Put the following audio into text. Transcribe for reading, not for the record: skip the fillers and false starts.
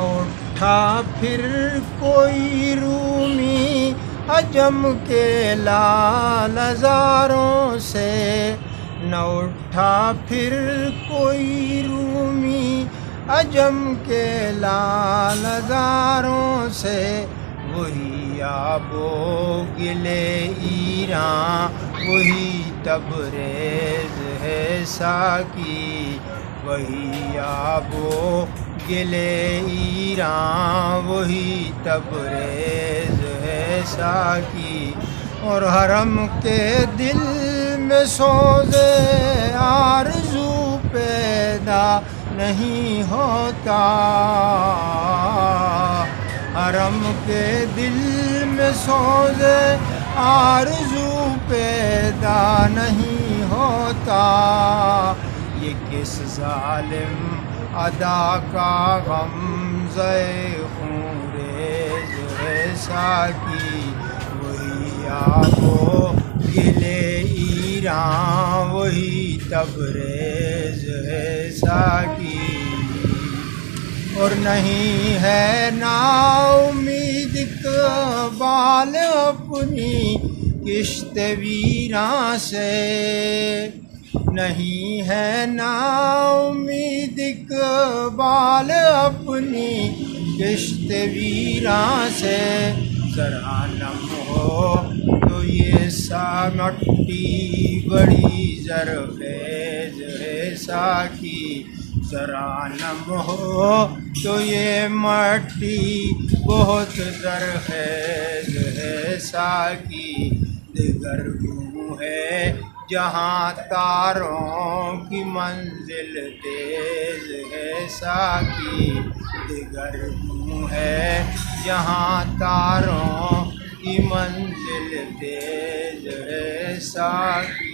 اٹھا پھر کوئی رومی عجم کے لال زاروں سے، نہ اٹھا پھر کوئی رومی عجم کے لال زاروں سے، وہی آب و گلے ایراں وہی تبریز ہے ساقی، وہی آب و گلے ایراں وہی تبریز ہے ساقی، اور حرم کے دل میں سوز آرزو پیدا نہیں ہوتا، حرم کے دل میں سوز آرزو پیدا نہیں ہوتا، یہ کس ظالم ادا کا غمزۂ خون ریز ہے ساقی، وہی آب و گلے ایراں وہی تبریز ہے ساقی، اور نہیں ہے نا امید اقبال اپنی کشت ویراں سے، نہیں ہے نا امید اقبال اپنی کشت ویراں سے، ذرا نم ہو تو یہ مٹی بڑی زرخیز ہے ساقی، ذرا نم ہو تو یہ مٹی بہت زرخیز ہے ساقی، دیگر یوں ہے جہاں تاروں کی منزل تیز ہے ساقی، دیگر یوں ہے جہاں تاروں کی منزل تیز ہے ساقی۔